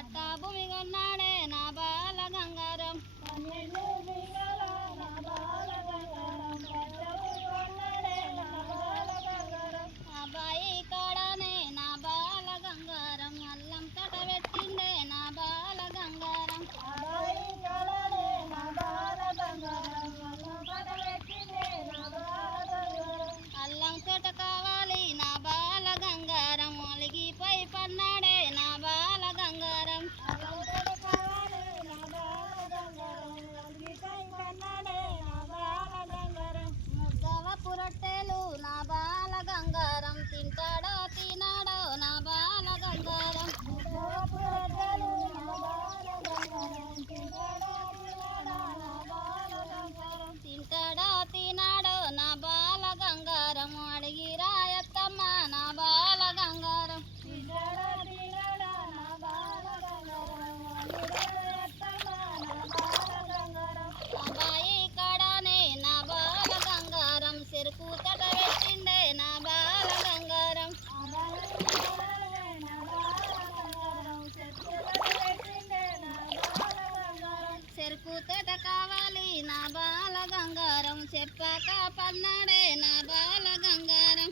కట్ట భూమి కొన్నాడే నా బాల గంగారాం తింటాడా? పూతట కావాలి నా బాల గంగారం చెప్పాక పన్నాడే నా బాల గంగారం.